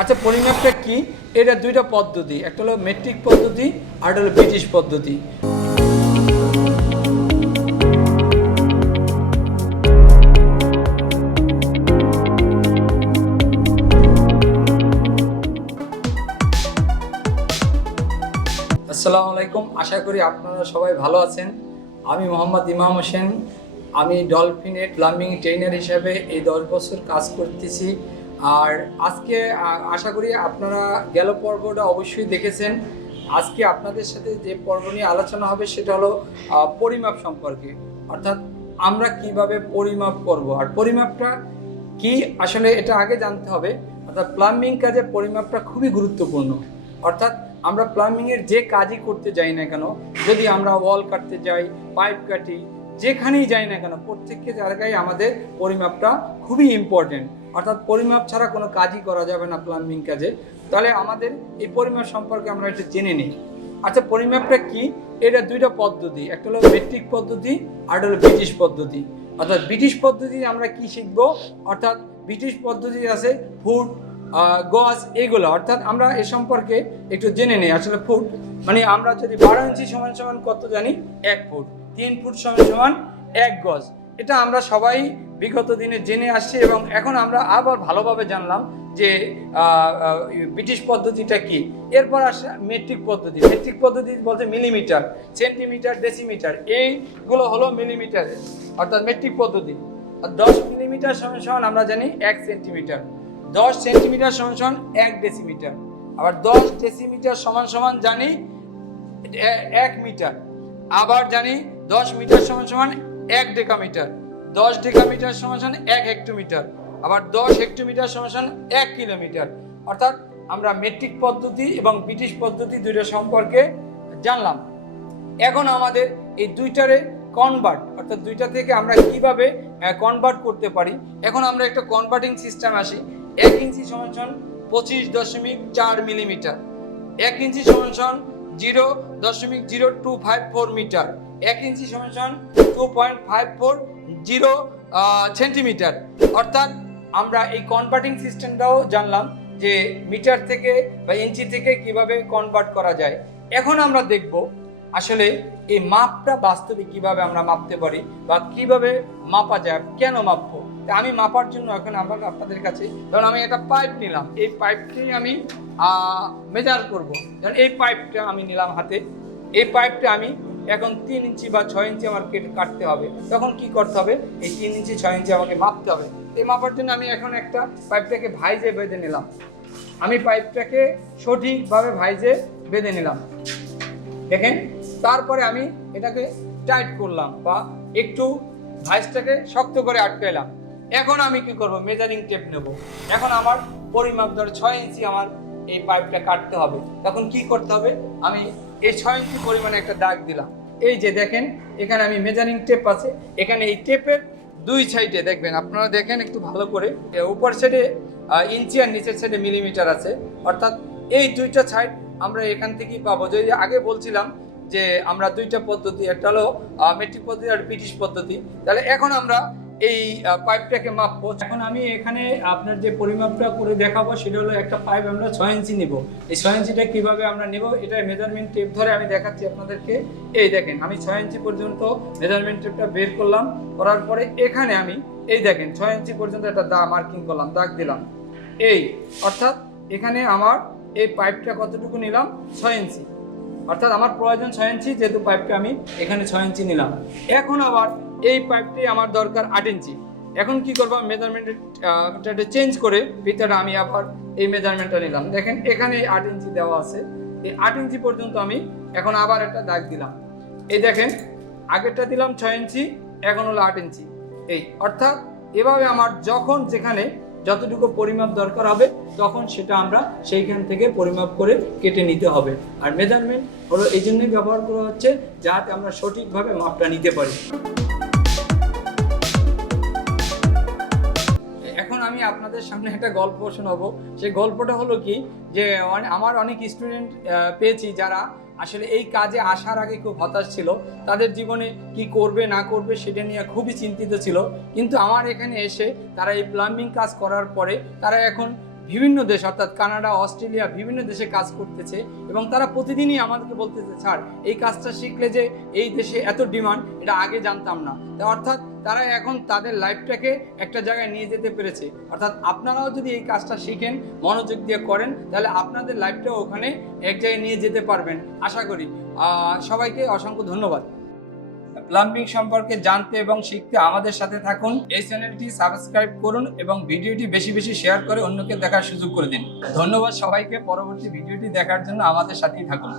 আচ্ছা, পরিমাপটা কি? এটা দুইটা পদ্ধতি, একটা হলো মেট্রিক পদ্ধতি আর একটা হলো ব্রিটিশ পদ্ধতি। আসসালামু আলাইকুম, আশা করি আপনারা সবাই ভালো আছেন। আমি মোহাম্মদ ইমাম হোসেন। আমি ডলফিনে প্লাম্বিং ট্রেনার হিসেবে এই 10 বছর কাজ করতেছি। আর আজকে আশা করি আপনারা গেল পর্বটা অবশ্যই দেখেছেন। আজকে আপনাদের সাথে যে পর্ব নিয়ে আলোচনা হবে সেটা হলো পরিমাপ সম্পর্কে, অর্থাৎ আমরা কিভাবে পরিমাপ করব আর পরিমাপটা কি আসলে এটা আগে জানতে হবে। অর্থাৎ প্লাম্বিং কাজে পরিমাপটা খুবই গুরুত্বপূর্ণ। অর্থাৎ আমরা প্লাম্বিংয়ের যে কাজই করতে যাই না কেন, যদি আমরা ওয়াল কাটতে যাই, পাইপ কাটি, যেখানেই যাই না কেন, প্রত্যেকটা জায়গায় আমাদের পরিমাপটা খুবই ইম্পর্টেন্ট। অর্থাৎ পরিমাপ ছাড়া কোনো কাজই করা যাবে না প্লাম্বিং কাজে। তাহলে আমাদের এই পরিমাপ সম্পর্কে আমরা একটু জেনে নিই। আচ্ছা, পরিমাপটা কি? এটা দুইটা পদ্ধতি, একটা হলো মেট্রিক পদ্ধতি আর একটা হলো ব্রিটিশ পদ্ধতি। অর্থাৎ ব্রিটিশ পদ্ধতি আমরা কি শিখবো? অর্থাৎ ব্রিটিশ পদ্ধতি আছে ফুট, গজ, এইগুলো। অর্থাৎ আমরা এ সম্পর্কে একটু জেনে নিই। আসলে ফুট মানে আমরা যদি 12 ইঞ্চি সমান সমান কত জানি? 1 ফুট। 3 ফুট সমান সমান 1 গজ। এটা আমরা সবাই বিগত দিনে জেনে আসছি এবং এখন আমরা আবার ভালোভাবে জানলাম যে ব্রিটিশ পদ্ধতিটা কি। এরপর আসে মেট্রিক পদ্ধতি। মেট্রিক পদ্ধতি বলতে মিলিমিটার, সেন্টিমিটার, ডেসিমিটার, এইগুলো হলো মিলিমিটার, অর্থাৎ মেট্রিক পদ্ধতি। আর 10 মিলিমিটার সমান সমান আমরা জানি 1 সেন্টিমিটার, 10 সেন্টিমিটার সমান সমান 1 ডেসিমিটার, আবার 10 ডেসিমিটার সমান সমান জানি 1 মিটার, আবার জানি 10 মিটার সমান সমান 1 ডেকামিটার, 10 ডেকামিটার সমান সমান 1 হেক্টোমিটার, আবার 10 হেক্টোমিটার সমান সমান 1 কিলোমিটার। অর্থাৎ আমরা মেট্রিক পদ্ধতি এবং ব্রিটিশ পদ্ধতি দুইটা সম্পর্কে জানলাম। এখন আমাদের এই দুইটারে কনভার্ট, অর্থাৎ দুইটা থেকে আমরা কিভাবে কনভার্ট করতে পারি। এখন আমরা একটা কনভার্টিং সিস্টেম আসি। 1 ইঞ্চি সমান সমান 25.4 মিলিমিটার, 1 ইঞ্চি সমান সমান 0.0254 মিটার, 1 ইঞ্চি সমান সমান 2.540 সেন্টিমিটার। অর্থাৎ আমরা এই কনভার্টিং সিস্টেমটাও জানলাম যে মিটার থেকে বা ইঞ্চি থেকে কিভাবে কনভার্ট করা যায়। এখন আমরা দেখব আসলে এই মাপটা বাস্তবে কিভাবে আমরা মাপতে পারি বা কিভাবে মাপা যায়, কেন মাপবো। আমি মাপার জন্য এখন আমরা আপনাদের কাছে, ধরুন আমি একটা পাইপ নিলাম, এই পাইপটি আমি মেজার করব। ধরুন এই পাইপটা আমি নিলাম হাতে, এই পাইপটা আমি এখন 3 ইঞ্চি বা 6 ইঞ্চি আমার কাটতে হবে। তখন কি করতে হবে? এই 3 ইঞ্চি 6 ইঞ্চি আমাকে মাপতে হবে। এই মাপার জন্য আমি এখন একটা পাইপটাকে ভাইজে বেঁধে নিলাম। আমি পাইপটাকে সঠিকভাবে ভাইজে বেঁধে নিলাম, দেখেন। তারপরে আমি এটাকে টাইট করলাম বা একটু ভাইজটাকে শক্ত করে আটকাইলাম। এখন আমি কি করব? মেজারিং টেপ নেব। এখন আমার পরিমাপ ধরে 6 ইঞ্চি আমার এই পাইপটা কাটতে হবে। তখন কি করতে হবে? আমি এই 6 ইঞ্চি পরিমাণে একটা দাগ দিলাম। এই যে দেখেন, এখানে আমি মেজারিং টেপ আছে, এখানে এই টেপের দুই সাইডে দেখবেন, আপনারা দেখেন একটু ভালো করে, উপর সাইডে ইঞ্চি আর নিচের সাইডে মিলিমিটার আছে। অর্থাৎ এই দুইটা সাইড আমরা এখান থেকেই পাবো। যে আগে বলছিলাম যে আমরা দুইটা পদ্ধতি, একটা হলো মেট্রিক পদ্ধতি আর ব্রিটিশ পদ্ধতি। তাহলে এখন আমরা এই পাইপটাকে মাপবো। এখন আমি এখানে আপনার যে পরিমাপটা করে দেখাবো সেটা হলো একটা পাইপ আমরা 6 ইঞ্চি নিব। এই 6 ইঞ্চিটা কিভাবে আমরা নেব, এটা মেজারমেন্ট টেপ ধরে আমি দেখাচ্ছি আপনাদেরকে। এই দেখেন, আমি 6 ইঞ্চি পর্যন্ত মেজারমেন্ট টেপটা বের করলাম। করার পরে এখানে আমি এই দেখেন 6 ইঞ্চি পর্যন্ত একটা মার্কিং করলাম, দাগ দিলাম। এই অর্থাৎ এখানে আমার এই পাইপটা কতটুকু নিলাম? 6 ইঞ্চি। অর্থাৎ আমার প্রয়োজন 6 ইঞ্চি, যেহেতু পাইপটা আমি এখানে 6 ইঞ্চি নিলাম। এখন আবার এই পাইপটি আমার দরকার 8 ইঞ্চি। এখন কি করবো? মেজারমেন্টটা চেঞ্জ করে ভিতরে আমি আবার এই মেজারমেন্টটা নিলাম। দেখেন এখানে 8 ইঞ্চি দেওয়া আছে। এই 8 ইঞ্চি পর্যন্ত আমি এখন আবার একটা দাগ দিলাম। এই দেখেন, আগেরটা দিলাম 6 ইঞ্চি, এখন হলো 8 ইঞ্চি। এই অর্থাৎ এভাবে আমার যখন যেখানে যতটুকু পরিমাপ দরকার হবে তখন সেটা আমরা সেইখান থেকে পরিমাপ করে কেটে নিতে হবে। আর মেজারমেন্ট হলো এই জন্যই ব্যবহার করা হচ্ছে যাতে আমরা সঠিকভাবে মাপটা নিতে পারি। এখন আমি আপনাদের সামনে একটা গল্প শোনাবো। সেই গল্পটা হলো কি, যে আমার অনেক স্টুডেন্ট পেয়েছি যারা আসলে এই কাজে আসার আগে খুব হতাশ ছিল। তাদের জীবনে কি করবে না করবে সেটা নিয়ে খুবই চিন্তিত ছিল। কিন্তু আমার এখানে এসে তারা এই প্লাম্বিং কাজ করার পরে তারা এখন বিভিন্ন দেশ অর্থাৎ কানাডা, অস্ট্রেলিয়া বিভিন্ন দেশে কাজ করতেছে এবং তারা প্রতিদিনই আমাদেরকে বলতেছে স্যার এই কাজটা শিখলে যে এই দেশে এত ডিমান্ড, এটা আগে জানতাম না। অর্থাৎ তারা এখন তাদের লাইফটাকে একটা জায়গায় নিয়ে যেতে পেরেছে। অর্থাৎ আপনারাও যদি এই কাজটা শিখেন, মনোযোগ দিয়ে করেন, তাহলে আপনাদের লাইফটাও ওখানে এক জায়গায় নিয়ে যেতে পারবেন আশা করি। সবাইকে অসংখ্য ধন্যবাদ। প্লাম্বিং সম্পর্কে জানতে এবং শিখতে আমাদের সাথে থাকুন। এই চ্যানেলটি সাবস্ক্রাইব করুন এবং ভিডিওটি বেশি বেশি শেয়ার করে অন্যকে দেখার সুযোগ করে দিন। ধন্যবাদ সবাইকে। পরবর্তী ভিডিওটি দেখার জন্য আমাদের সাথেই থাকুন।